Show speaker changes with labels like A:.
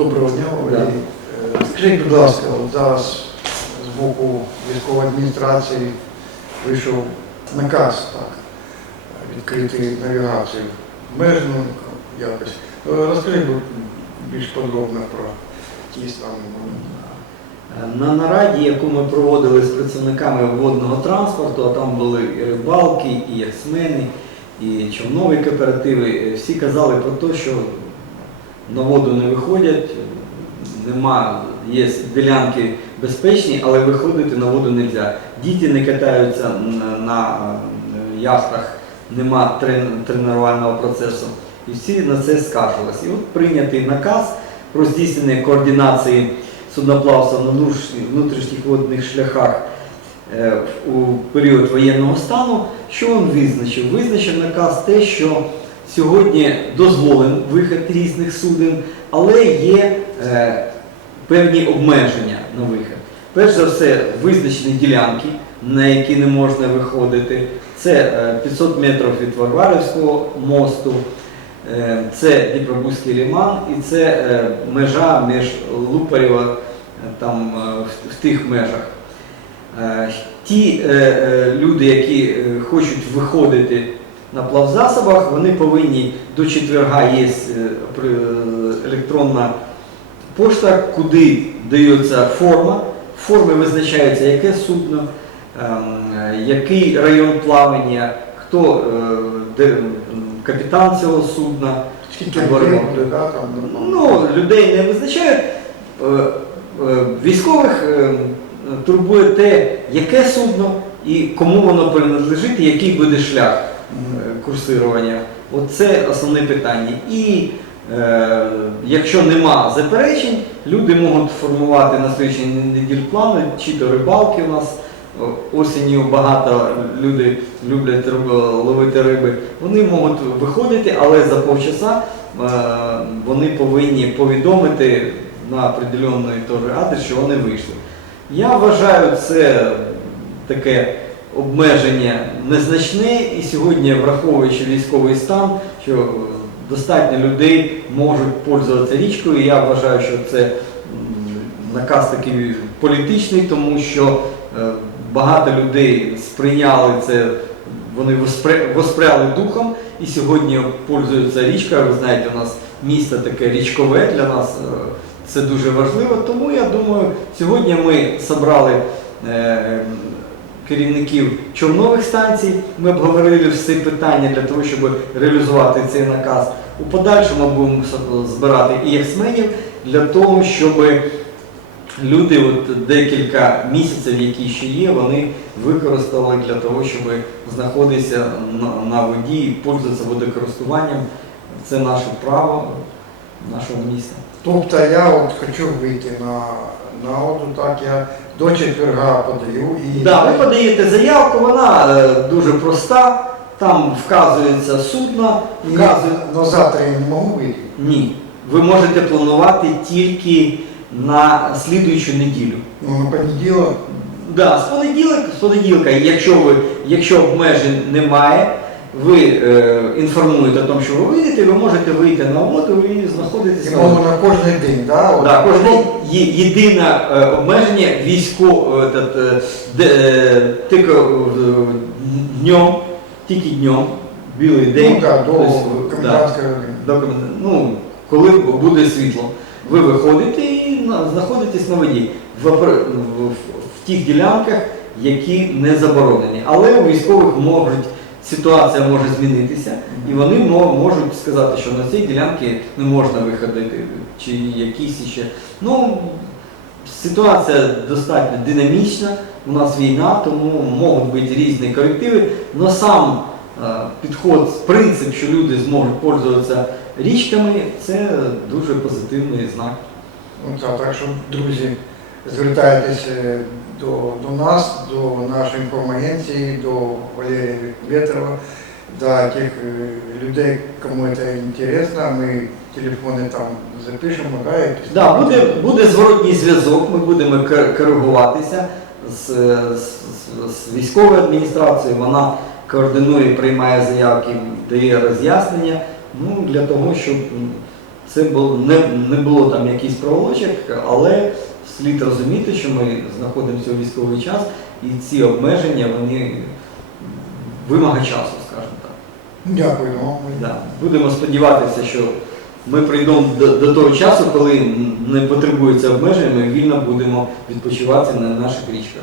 A: Доброго дня,
B: Да.
A: Е, Скажіть, будь ласка, от зараз з боку військової адміністрації вийшов наказ так, відкрити навігацію межну якось. Е, Розкажіть більш подробно про ті там.
B: На нараді, яку ми проводили з працівниками водного транспорту, а там були і рибалки, і яхтсмени, і човнові кооперативи, е, всі казали про те, що на воду не виходять, нема, є ділянки безпечні, але виходити на воду не можна. Діти не катаються на, е, яхтах, нема тренувального процесу. І всі на це скаржилися. І от прийнятий наказ про здійснення координації судноплавства на внутрішніх- внутрішніх водних шляхах е, у період воєнного стану, що він визначив? Визначив наказ те, що сьогодні дозволен вихід різних суден, але є е, певні обмеження на вихід. Перш за все, визначені ділянки, на які не можна виходити. Це е, 500 метрів від Варварівського мосту, е, це Дніпробузький ліман і це е, межа між Лупарєва е, там е, в, тих межах. Е, Ті е, е, люди, які е, хочуть виходити на плавзасобах, вони повинні до четверга є е, е, електронна пошта, куди дається форма. В формі визначається, яке судно, ем, е, який район плавання, хто де, капітан цього судна.
A: Скільки людей да.
B: Ну, людей не визначають. Військових турбує те, яке судно і кому воно принадлежить, який буде шлях курсирування. Оце основне питання. І е, якщо нема заперечень, люди можуть формувати на слідчий неділю плани, чи то рибалки у нас. Осінню багато люди люблять ловити риби. Вони можуть виходити, але за півчаса е, вони повинні повідомити на определенний теж адрес, що вони вийшли. Я вважаю це таке обмеження незначне і сьогодні, враховуючи військовий стан, що достатньо людей можуть пользуватися річкою. Я вважаю, що це наказ такий політичний, тому що е, багато людей сприйняли це, вони воспряли духом і сьогодні пользуються річкою. Ви знаєте, у нас місто таке річкове для нас. е, Це дуже важливо. Тому я думаю, сьогодні ми зібрали е, керівників човнових станцій. Ми обговорили всі питання для того, щоб реалізувати цей наказ. У подальшому будемо збирати і яхтсменів для того, щоб люди от декілька місяців, які ще є, вони використали для того, щоб знаходитися на, на воді і пользуватися водокористуванням. Це наше право нашого міста.
A: Тобто я от хочу вийти на, на воду, так я до четверга подаю і
B: Да, ви подаєте заявку, вона е, дуже проста. Там вказується судно,
A: і
B: вказує.
A: на завтра я не можу вийти.
B: Ні. Ви можете планувати тільки на слідуючу неділю.
A: Ну, на понеділок.
B: Да, з понеділка, з понеділка, якщо ви, якщо обмежень немає, ви е, інформуєте о тому, що ви вийдете, ви можете вийти на воду і знаходитися
A: І
B: на
A: кожен день, да? От.
B: Да, кожен є єдине е, обмеження військо е, де, е, тільки е, днем, тільки днем, білий день.
A: Ну, да, до
B: тобто, да,
A: комендантської години.
B: до ну, коли буде світло. Ви виходите і на- знаходитесь на воді в, в, в, в тих ділянках, які не заборонені. Але у військових можуть, ситуація може змінитися, і вони можуть сказати, що на цій ділянці не можна виходити, чи якісь ще. Ну, ситуація достатньо динамічна, у нас війна, тому можуть бути різні корективи, але сам е, підход, принцип, що люди зможуть пользуватися річками, це дуже позитивний знак.
A: Ну, так, так що, друзі, звертайтеся до, до нас, до нашої інформагенції, до Валерія Ветрова, до тих е, людей, кому це цікаво, ми телефони там запишемо, да.
B: Да, буде, буде зворотній зв'язок, ми будемо кор- коригуватися з, з, з військовою адміністрацією, вона координує, приймає заявки, дає роз'яснення. Ну, для того, щоб Це було, не, не було там якихось проволочок, але слід розуміти, що ми знаходимося у військовий час, і ці обмеження, вони вимога часу, скажімо так.
A: Дякую вам.
B: Да. Будемо сподіватися, що ми прийдемо до, до того часу, коли не потребується обмежень, ми вільно будемо відпочивати на наших річках.